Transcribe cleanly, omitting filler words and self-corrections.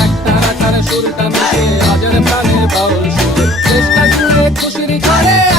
একটা রাখার সুরটা মিশে হাজার প্রাণের বাউল সুরে চেষ্টা জুড়ে খুশির ঝড়ে